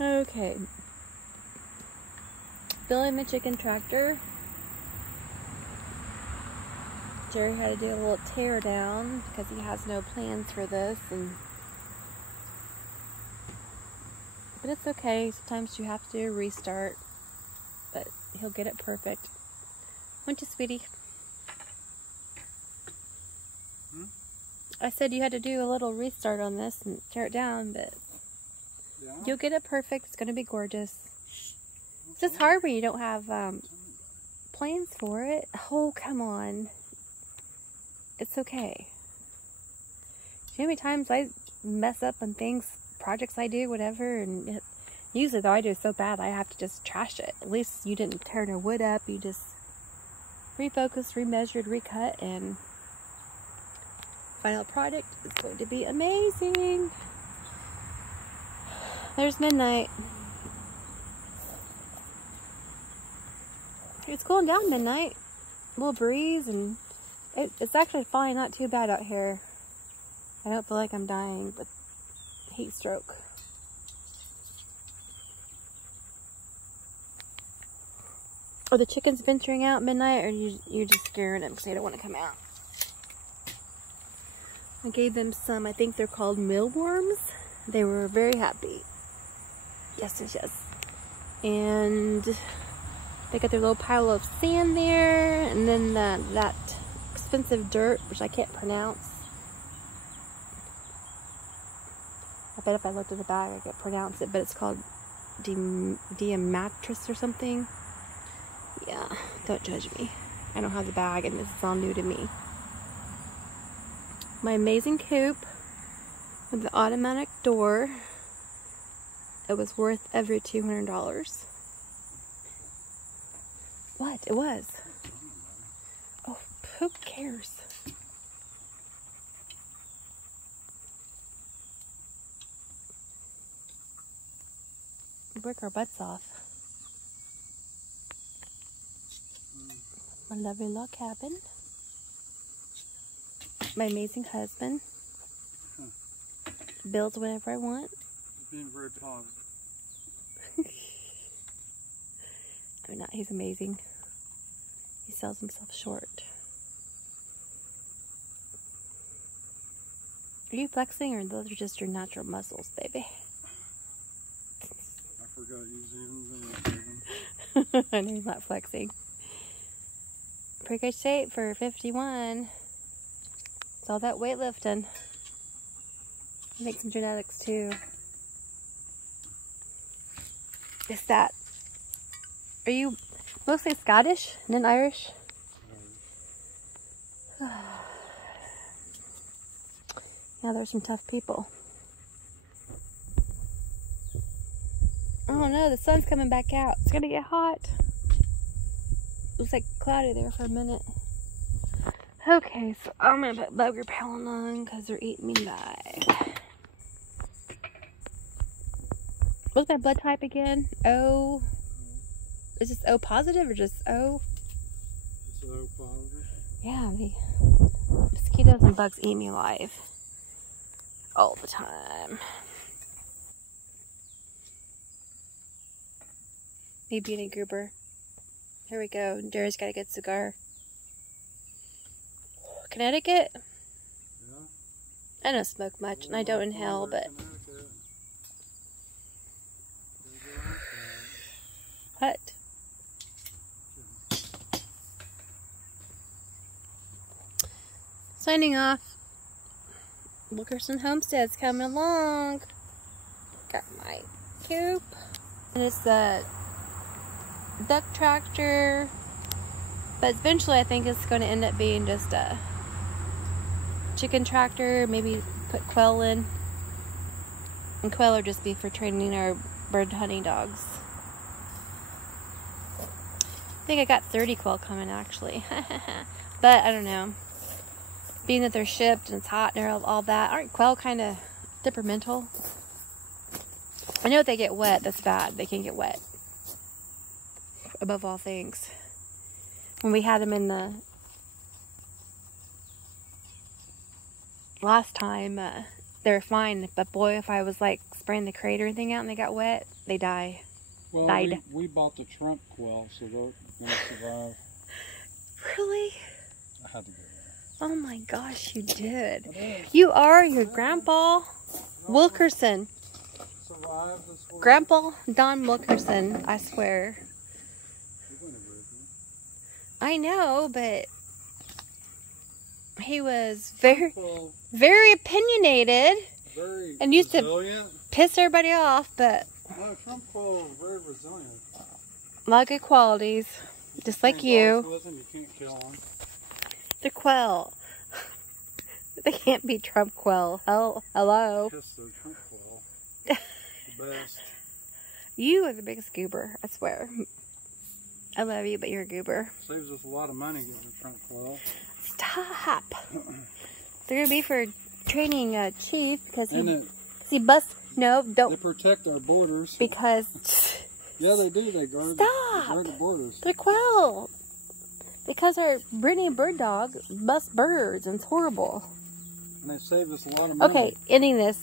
Okay. Building the chicken tractor. Jerry had to do a little tear down because he has no plans for this, but it's okay. Sometimes you have to do a restart, but he'll get it perfect. Won't you, sweetie? I said you had to do a little restart on this and tear it down, but you'll get it perfect. It's going to be gorgeous. It's just hard when you don't have plans for it. Oh, come on. It's okay. You know how many times I mess up on things, projects I do, whatever, and usually though I do it so bad I have to just trash it. At least you didn't tear no wood up. You just refocused, remeasured, recut, and final product is going to be amazing. There's midnight. It's cooling down midnight. A little breeze, and it's actually fine, not too bad out here. I don't feel like I'm dying, but heat stroke. Are the chickens venturing out midnight, or you're just scaring them because they don't want to come out? I gave them some, I think they're called mealworms. They were very happy. Yes, yes, yes. And they got their little pile of sand there, and then that expensive dirt, which I can't pronounce. I bet if I looked at the bag, I could pronounce it, but it's called diamatris or something. Yeah, don't judge me. I don't have the bag, and this is all new to me. My amazing coop with the automatic door. It was worth every $200. What? It was. Oh, who cares? We work our butts off. My lovely log cabin. My amazing husband. Builds whatever I want. Being very positive. I'm not. He's amazing. He sells himself short. Are you flexing, or those are just your natural muscles, baby? I forgot you zoomed in. I know he's not flexing. Pretty good shape for 51. It's all that weightlifting. Make some genetics too. Is that? Are you mostly Scottish and then Irish? Yeah, there's some tough people. Oh no, the sun's coming back out. It's gonna get hot. It was like cloudy there for a minute. Okay, so I'm gonna put bug repellent on because they're eating me alive. What's my blood type again? O. Is this O positive or just O? It's O positive. Yeah, the mosquitoes and bugs eat me alive all the time. Maybe a goober. Here we go. Jerry's got a good cigar. Connecticut? Yeah. I don't smoke much, and I don't inhale, but... What? Signing off. Wilkerson Homestead's coming along. Got my coop. And it's the duck tractor. But eventually I think it's going to end up being just a chicken tractor. Maybe put quail in. And quail will just be for training our bird hunting dogs. I think I got 30 quail coming actually. But I don't know. Being that they're shipped and it's hot and all that, aren't quail kind of temperamental? I know if they get wet, that's bad. They can get wet. Above all things. When we had them in the last time, they're fine. But boy, if I was like spraying the crate or anything out and they got wet, they die. Well, died. we bought the Trump quail, so they're going to survive. Really? I had to go there. Oh my gosh, you did. You are your Grandpa Wilkerson. Survive this whole Grandpa Don Wilkerson, I swear. I know, but he was very opinionated very and used resilient. to piss everybody off, but No, Trump quail are very resilient. a lot of good qualities, just like you. With them, you can't kill them. The quail. They can't be Trump quail. Hello. Just the Trump quail. The best. You are the biggest goober, I swear. I love you, but you're a goober. Saves us a lot of money getting a Trump quail. Stop. They're going to be for training Chief because he busts. No, don't. They protect our borders. Because. Yeah, they do. They guard, Stop. They guard the borders. They're quail. Because our Brittany bird dog busts birds and it's horrible. And they saved us a lot of money. Okay, ending this.